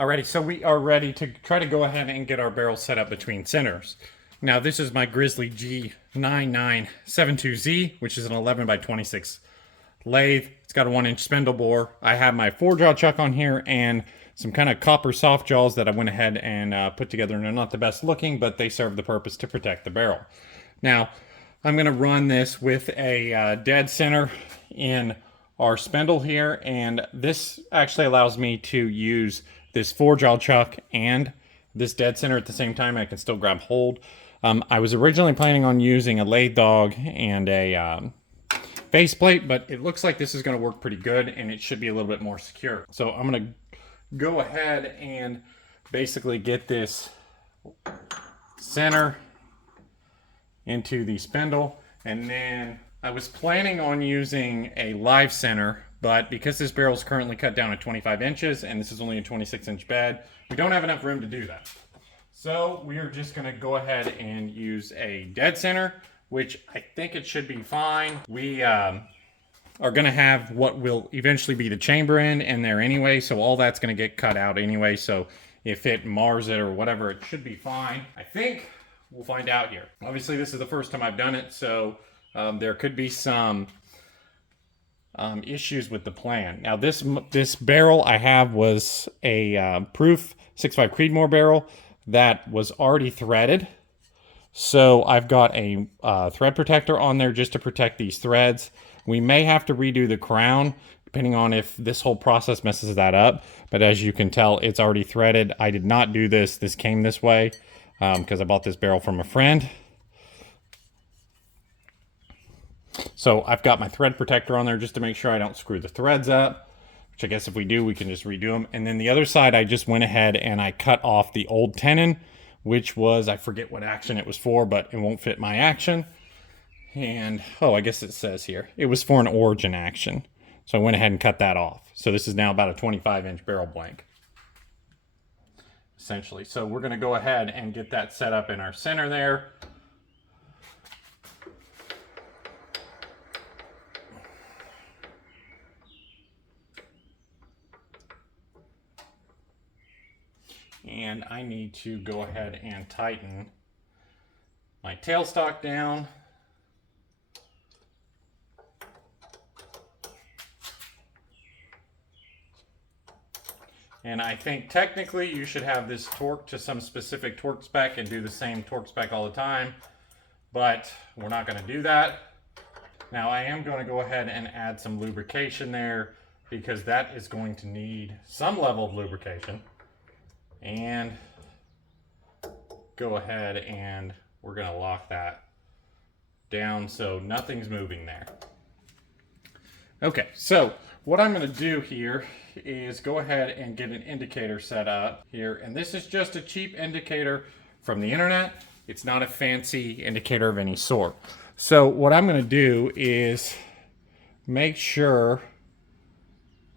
Alrighty, so we are ready to try to go ahead and get our barrel set up between centers. Now this is my Grizzly G9972Z, which is an 11 by 26 lathe. It's got a 1-inch spindle bore. I have my 4-jaw chuck on here and some kind of copper soft jaws that I went ahead and put together, and they're not the best looking, but they serve the purpose to protect the barrel. Now, I'm going to run this with a dead center in our spindle here, and this actually allows me to use this 4-jaw chuck and this dead center at the same time. I can still grab hold. I was originally planning on using a lathe dog and a faceplate, but it looks like this is going to work pretty good, and it should be a little bit more secure. So I'm going to go ahead and basically get this center into the spindle, and then I was planning on using a live center, but because this barrel is currently cut down at 25 inches and this is only a 26-inch bed, we don't have enough room to do that. So we are just going to go ahead and use a dead center, which I think it should be fine. We are going to have what will eventually be the chamber end in there anyway, so all that's going to get cut out anyway, so if it mars it or whatever, it should be fine. I think we'll find out here. Obviously, this is the first time I've done it, so there could be some issues with the plan. Now, this barrel I have was a proof 6.5 Creedmoor barrel that was already threaded. So I've got a thread protector on there just to protect these threads. We may have to redo the crown depending on if this whole process messes that up. But as you can tell, it's already threaded. I did not do this. This came this way because I bought this barrel from a friend. So I've got my thread protector on there just to make sure I don't screw the threads up, which I guess if we do, we can just redo them. And then the other side, I just went ahead and I cut off the old tenon, which was, I forget what action it was for, but it won't fit my action. And, oh, I guess it says here, it was for an origin action. So I went ahead and cut that off. So this is now about a 25-inch barrel blank, essentially. So we're gonna go ahead and get that set up in our center there. And I need to go ahead and tighten my tailstock down. And I think technically you should have this torqued to some specific torque spec and do the same torque spec all the time, but we're not going to do that. Now I am going to go ahead and add some lubrication there because that is going to need some level of lubrication. And go ahead and we're going to lock that down so nothing's moving there. Okay, so what I'm going to do here is go ahead and get an indicator set up here. And this is just a cheap indicator from the internet. It's not a fancy indicator of any sort. So what I'm going to do is make sure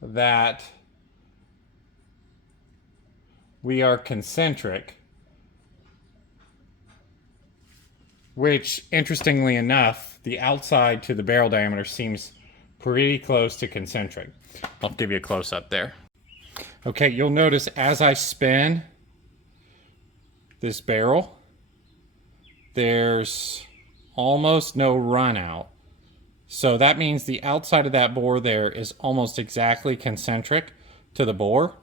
that we are concentric, which interestingly enough, the outside to the barrel diameter seems pretty close to concentric. I'll give you a close up there. Okay, you'll notice as I spin this barrel, there's almost no run out. So that means the outside of that bore there is almost exactly concentric to the bore,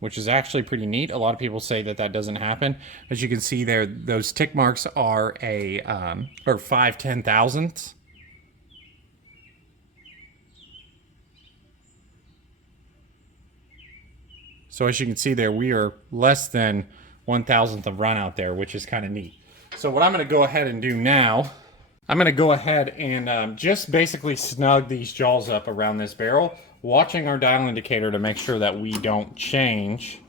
which is actually pretty neat. A lot of people say that that doesn't happen. As you can see there, those tick marks are a 5/10,000ths. So as you can see there, we are less than 1,000th of run out there, which is kind of neat. So what I'm going to go ahead and do now, I'm going to go ahead and just basically snug these jaws up around this barrel, watching our dial indicator to make sure that we don't change.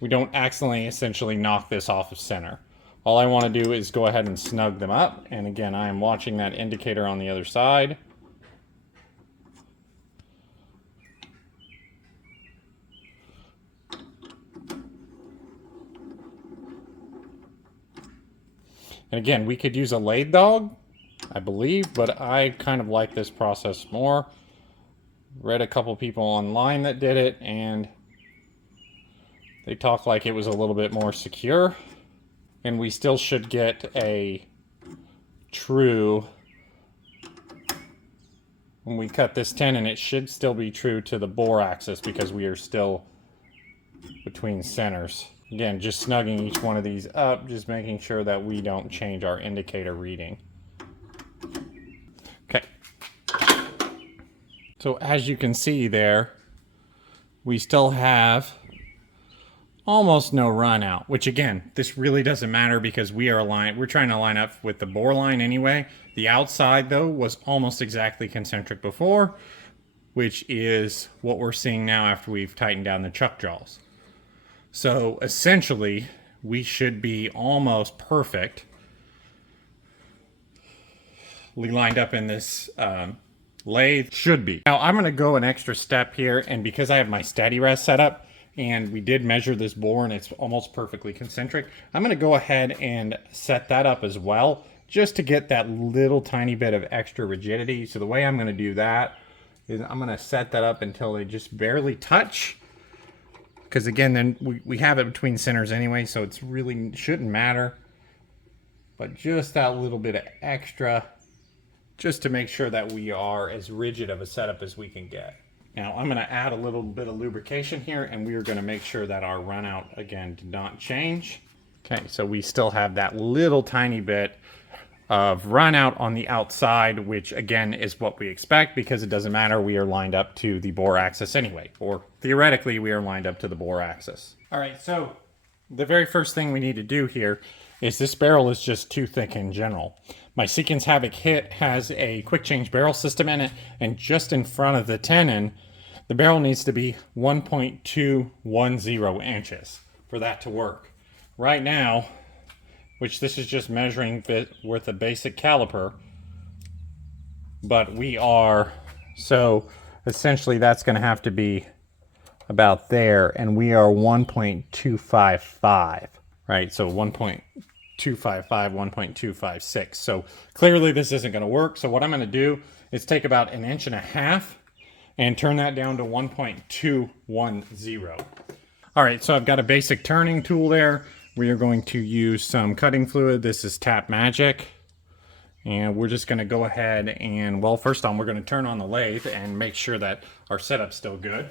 We don't accidentally essentially knock this off of center. All I want to do is go ahead and snug them up. And again, I am watching that indicator on the other side. And again, we could use a lathe dog, I believe, but I kind of like this process more. Read a couple people online that did it, and they talk like it was a little bit more secure. And we still should get a true, when we cut this tenon, it should still be true to the bore axis because we are still between centers. Again, just snugging each one of these up, just making sure that we don't change our indicator reading. Okay. So as you can see there, we still have almost no run out, which again, this really doesn't matter because we're trying to line up with the bore line anyway. The outside though was almost exactly concentric before, which is what we're seeing now after we've tightened down the chuck jaws. So essentially we should be almost perfect lined up in this lathe. Should be. Now I'm going to go an extra step here, and because I have my steady rest set up and we did measure this bore and it's almost perfectly concentric, I'm going to go ahead and set that up as well just to get that little tiny bit of extra rigidity. So the way I'm going to do that is I'm going to set that up until they just barely touch, because again then we have it between centers anyway, so it's really shouldn't matter, but just that little bit of extra just to make sure that we are as rigid of a setup as we can get. Now I'm going to add a little bit of lubrication here, and we are going to make sure that our run out again did not change. Okay, so we still have that little tiny bit of run out on the outside, which again is what we expect because it doesn't matter, we are lined up to the bore axis anyway, or theoretically we are lined up to the bore axis. All right, so the very first thing we need to do here is this barrel is just too thick in general. My Seekins Havoc Hit has a quick change barrel system in it, and just in front of the tenon, the barrel needs to be 1.210 inches for that to work. Right now, which this is just measuring with a basic caliper, but we are, so essentially that's going to have to be about there, and we are 1.255, right? So 1.255, 1.256. So clearly this isn't going to work. So what I'm going to do is take about 1.5 inches and turn that down to 1.210. All right, so I've got a basic turning tool there. We are going to use some cutting fluid. This is Tap Magic. And we're just going to go ahead and, well, first on, we're going to turn on the lathe and make sure that our setup's still good.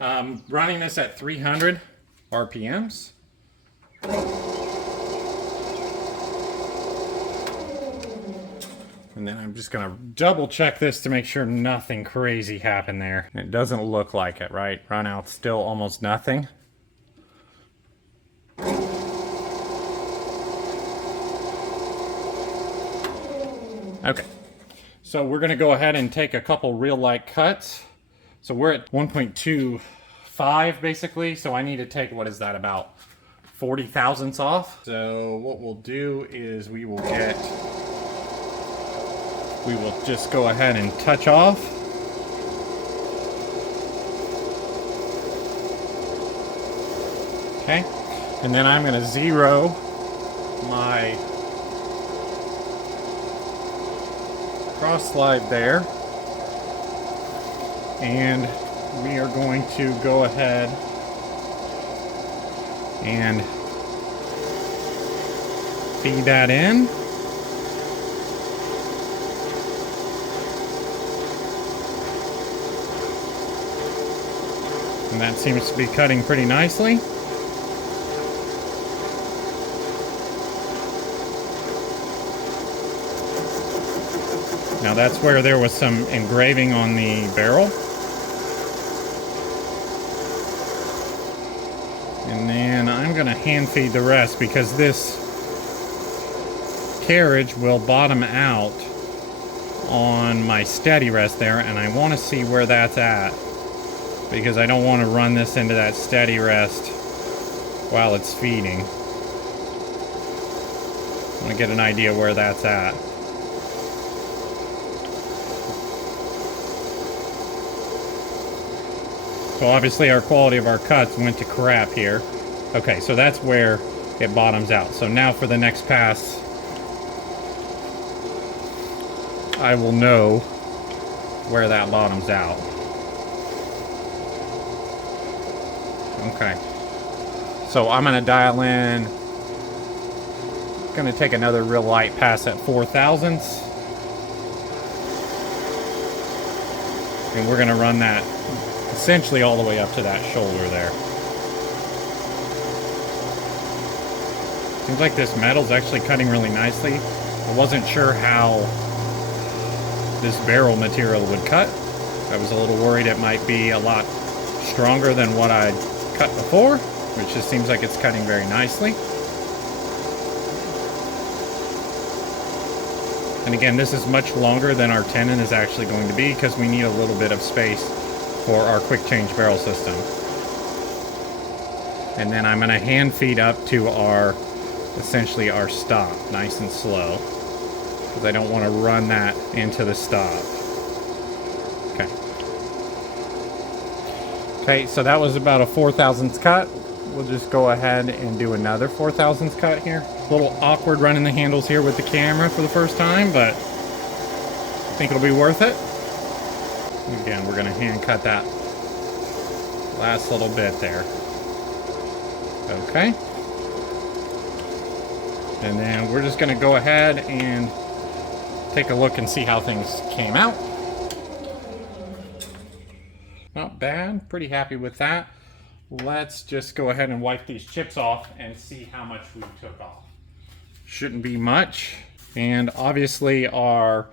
Running this at 300 RPMs. And then I'm just going to double check this to make sure nothing crazy happened there. It doesn't look like it, right? Run out still almost nothing. Okay, so we're going to go ahead and take a couple real light cuts. So we're at 1.25 basically, so I need to take, what is that, about 40 thousandths off. So what we'll do is we will just go ahead and touch off. Okay, and then I'm going to zero my cross slide there, and we are going to go ahead and feed that in. And that seems to be cutting pretty nicely. Now that's where there was some engraving on the barrel. And then I'm going to hand feed the rest because this carriage will bottom out on my steady rest there, and I want to see where that's at because I don't want to run this into that steady rest while it's feeding. I want to get an idea where that's at. So obviously our quality of our cuts went to crap here. Okay, so that's where it bottoms out. So now for the next pass, I will know where that bottoms out. Okay. So I'm going to dial in. Going to take another real light pass at 4 thousandths. And we're going to run that essentially all the way up to that shoulder there. Seems like this metal's actually cutting really nicely. I wasn't sure how this barrel material would cut. I was a little worried it might be a lot stronger than what I'd cut before, which just seems like it's cutting very nicely. And again, this is much longer than our tenon is actually going to be because we need a little bit of space for our quick change barrel system. And then I'm going to hand feed up to our, essentially our stop, nice and slow, because I don't want to run that into the stop. Okay. Okay, so that was about a 4 thousandths cut. We'll just go ahead and do another 4 thousandths cut here. A little awkward running the handles here with the camera for the first time, but I think it'll be worth it. Again, we're going to hand cut that last little bit there. Okay. And then we're just going to go ahead and take a look and see how things came out. Not bad. Pretty happy with that. Let's just go ahead and wipe these chips off and see how much we took off. Shouldn't be much. And obviously our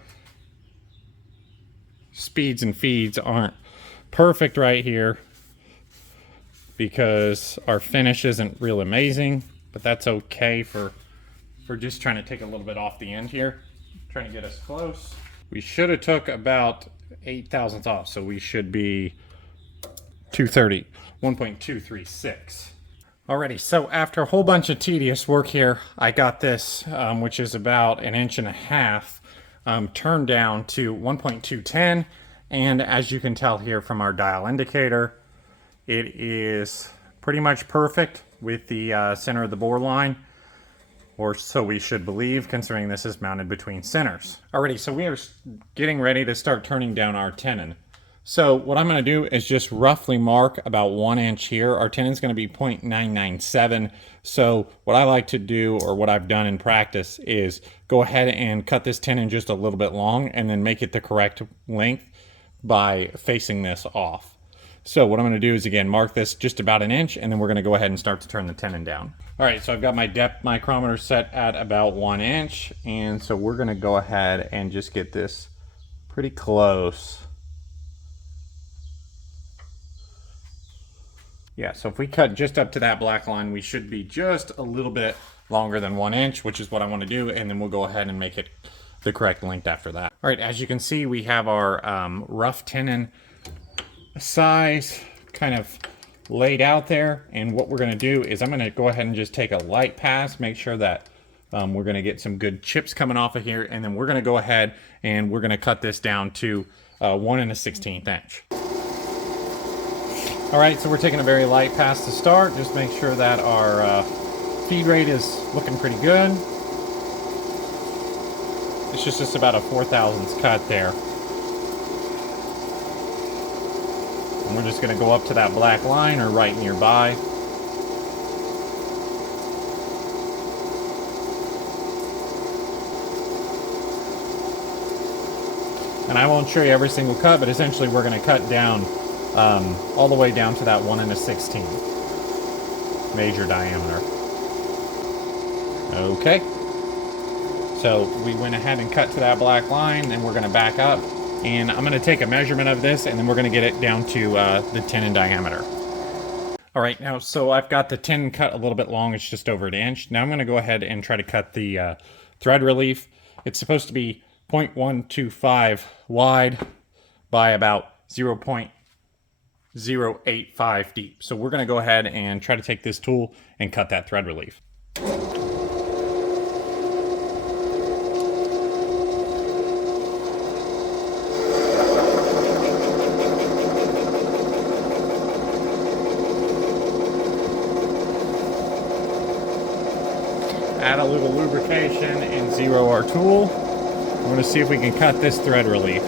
speeds and feeds aren't perfect right here because our finish isn't real amazing, but that's okay for just trying to take a little bit off the end here, trying to get us close. We should have took about 8 thousandths off, so we should be 230, 1.236. Alrighty, so after a whole bunch of tedious work here, I got this, which is about 1.5 inches, turned down to 1.210, and as you can tell here from our dial indicator, it is pretty much perfect with the center of the bore line, or so we should believe, considering this is mounted between centers. Alrighty, so we are getting ready to start turning down our tenon. So what I'm going to do is just roughly mark about 1 inch here. Our tenon's going to be 0.997. So what I like to do, or what I've done in practice, is go ahead and cut this tenon just a little bit long and then make it the correct length by facing this off. So what I'm going to do is, again, mark this just about 1 inch, and then we're going to go ahead and start to turn the tenon down. All right, so I've got my depth micrometer set at about 1 inch, and so we're going to go ahead and just get this pretty close. Yeah, so if we cut just up to that black line, we should be just a little bit longer than 1 inch, which is what I want to do, and then we'll go ahead and make it the correct length after that. All right, as you can see, we have our rough tenon size kind of laid out there, and what we're going to do is I'm going to go ahead and just take a light pass, make sure that we're going to get some good chips coming off of here, and then we're going to go ahead and we're going to cut this down to 1 1/16 inch. All right, so we're taking a very light pass to start. Just make sure that our feed rate is looking pretty good. It's just about a 4 thousandths cut there. And we're just going to go up to that black line or right nearby. And I won't show you every single cut, but essentially we're going to cut down all the way down to that 1 1/16 major diameter. Okay. So we went ahead and cut to that black line, and we're going to back up. And I'm going to take a measurement of this, and then we're going to get it down to the tenon diameter. All right, now, so I've got the tenon cut a little bit long. It's just over 1 inch. Now I'm going to go ahead and try to cut the thread relief. It's supposed to be 0.125 wide by about 0.085 deep. So we're going to go ahead and try to take this tool and cut that thread relief. Add a little lubrication and zero our tool. I want to see if we can cut this thread relief.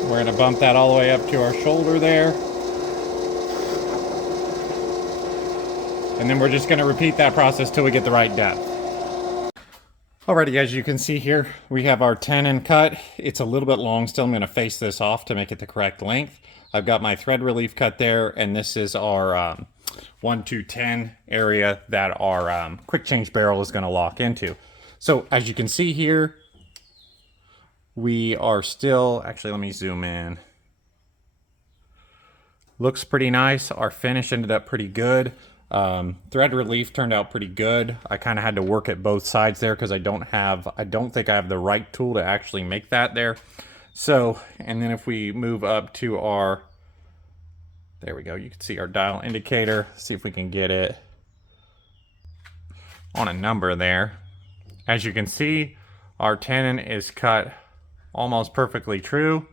We're going to bump that all the way up to our shoulder there. And then we're just going to repeat that process till we get the right depth. Alrighty, as you can see here, we have our tenon cut. It's a little bit long still. I'm going to face this off to make it the correct length. I've got my thread relief cut there, and this is our 1 to 10 area that our quick change barrel is going to lock into. So as you can see here, we are still, actually let me zoom in. Looks pretty nice. Our finish ended up pretty good. Thread relief turned out pretty good. I kind of had to work at both sides there because I don't think I have the right tool to actually make that there. So, and then if we move up to our, there we go, you can see our dial indicator. See if we can get it on a number there. As you can see, our tenon is cut almost perfectly true.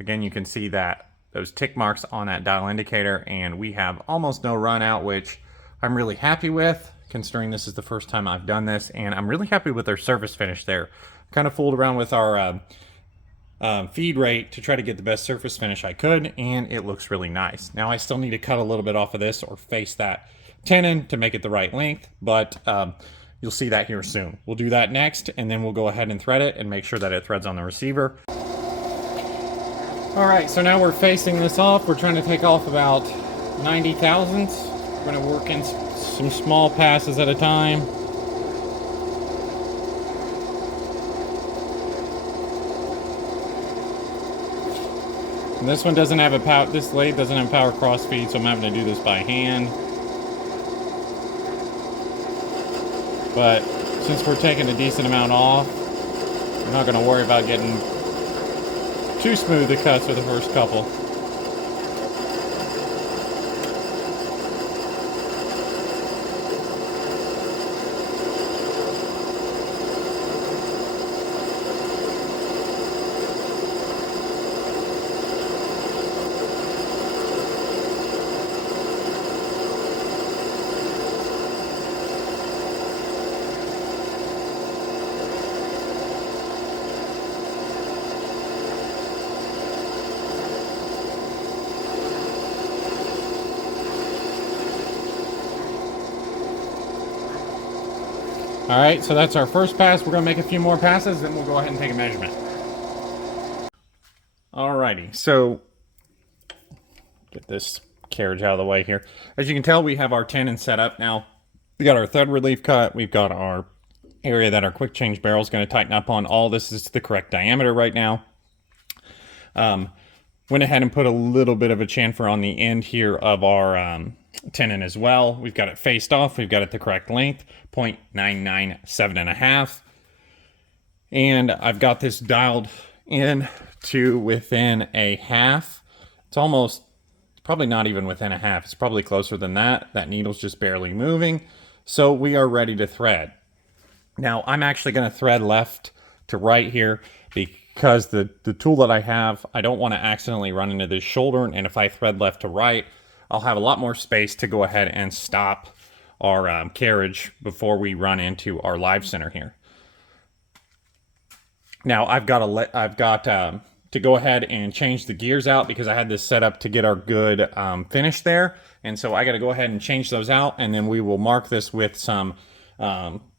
Again, you can see that those tick marks on that dial indicator, and we have almost no run out, which I'm really happy with, considering this is the first time I've done this, and I'm really happy with our surface finish there. Kind of fooled around with our feed rate to try to get the best surface finish I could, and it looks really nice. Now I still need to cut a little bit off of this or face that tenon to make it the right length, but you'll see that here soon. We'll do that next, and then we'll go ahead and thread it and make sure that it threads on the receiver. All right, so now we're facing this off. We're trying to take off about 90 thousandths. We're gonna work in some small passes at a time. And this one doesn't have a power, this lathe doesn't have power cross feed, so I'm having to do this by hand. But since we're taking a decent amount off, we're not going to worry about getting too smooth the cuts for the first couple. All right, so that's our first pass. We're gonna make a few more passes, then we'll go ahead and take a measurement. Alrighty, so get this carriage out of the way here. As you can tell, we have our tenon set up now. We got our thread relief cut. We've got our area that our quick change barrel is gonna tighten up on. All this is the correct diameter right now. Went ahead and put a little bit of a chamfer on the end here of our tenon as well. We've got it faced off. We've got it the correct length, 0.997.5. And I've got this dialed in to within a half. It's almost, probably not even within a half. It's probably closer than that. That needle's just barely moving. So we are ready to thread. Now I'm actually going to thread left to right here because the tool that I have, I don't want to accidentally run into this shoulder. And if I thread left to right, I'll have a lot more space to go ahead and stop our carriage before we run into our live center here. Now I've got to go ahead and change the gears out because I had this set up to get our good finish there. And so I got to go ahead and change those out, and then we will mark this with some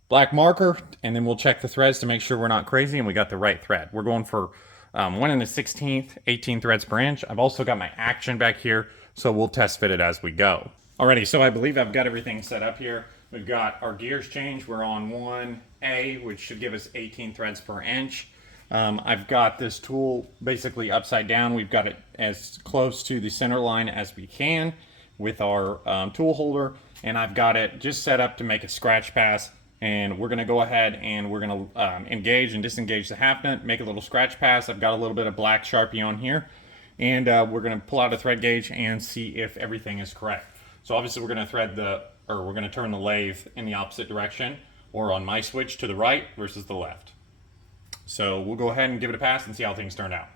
black marker, and then we'll check the threads to make sure we're not crazy and we got the right thread. We're going for 1 1/16, 18 threads per inch. I've also got my action back here, so we'll test fit it as we go. Alrighty, so I believe I've got everything set up here. We've got our gears changed. We're on 1A, which should give us 18 threads per inch. I've got this tool basically upside down. We've got it as close to the center line as we can. with our tool holder, and I've got it just set up to make a scratch pass. And we're going to go ahead and we're going to engage and disengage the half nut, make a little scratch pass. I've got a little bit of black Sharpie on here, and we're going to pull out a thread gauge and see if everything is correct. So obviously we're going to we're going to turn the lathe in the opposite direction, or on my switch to the right versus the left. So we'll go ahead and give it a pass and see how things turn out.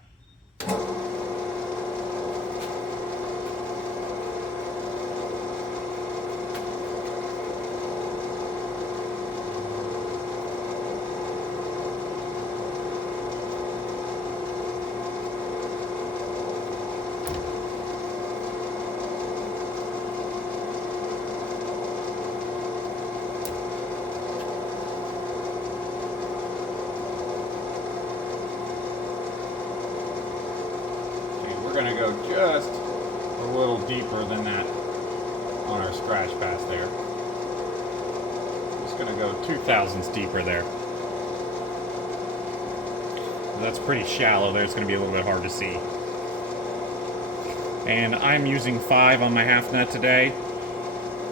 We're going to go just a little deeper than that on our scratch pass there. Just going to go 0.02 deeper there. That's pretty shallow there. It's going to be a little bit hard to see. And I'm using 5 on my half nut today.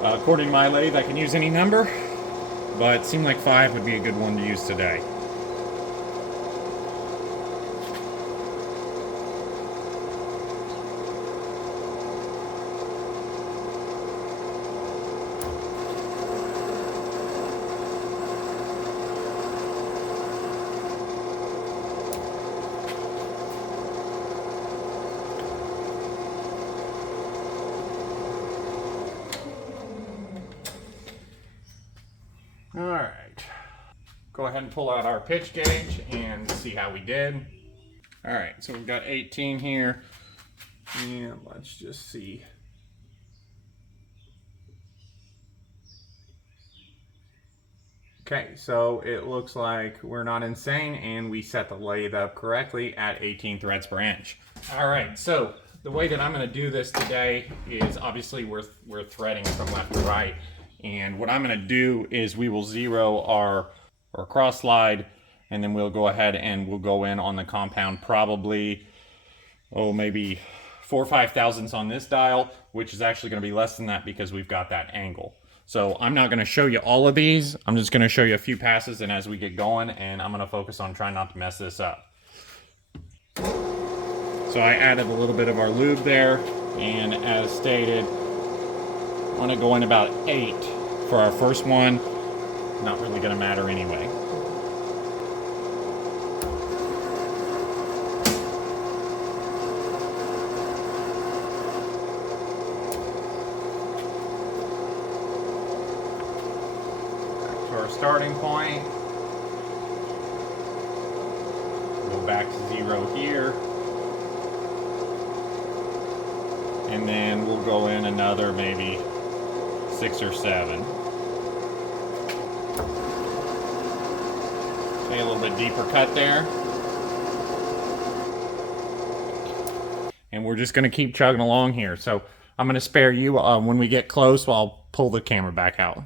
According to my lathe, I can use any number, but it seemed like 5 would be a good one to use today. All right, go ahead and pull out our pitch gauge and see how we did. All right, so we've got 18 here, and let's just see. Okay, so it looks like we're not insane, and we set the lathe up correctly at 18 threads per inch. All right, so the way that I'm going to do this today is obviously we're threading from left to right. And what I'm going to do is we will zero our cross slide, and then we'll go ahead and we'll go in on the compound probably, maybe 4 or 5 thousandths on this dial, which is actually going to be less than that because we've got that angle. So I'm not going to show you all of these. I'm just going to show you a few passes, and as we get going, and I'm going to focus on trying not to mess this up. So I added a little bit of our lube there, and as stated, I want to go in about 8 for our first one. Not really going to matter anyway. Back to our starting point. Go back to 0 here. And then we'll go in another maybe 6 or 7. Okay, a little bit deeper cut there. And we're just going to keep chugging along here. So I'm going to spare you when we get close. I'll pull the camera back out.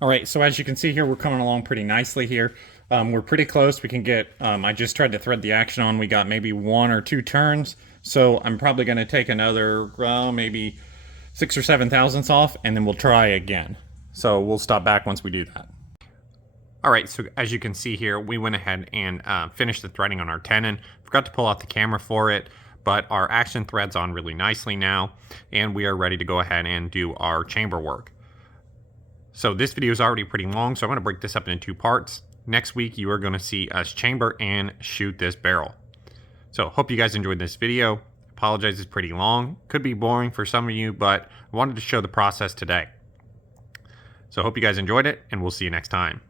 All right, so as you can see here, we're coming along pretty nicely here. We're pretty close. We can get, I just tried to thread the action on. We got maybe 1 or 2 turns. So I'm probably going to take another, maybe 6 or 7 thousandths off, and then we'll try again. So we'll stop back once we do that. All right, so as you can see here, we went ahead and finished the threading on our tenon. Forgot to pull out the camera for it, but our action thread's on really nicely now, and we are ready to go ahead and do our chamber work. So this video is already pretty long, so I'm going to break this up into 2 parts. Next week, you are going to see us chamber and shoot this barrel. So hope you guys enjoyed this video. Apologize, it's pretty long. Could be boring for some of you, but I wanted to show the process today. So hope you guys enjoyed it, and we'll see you next time.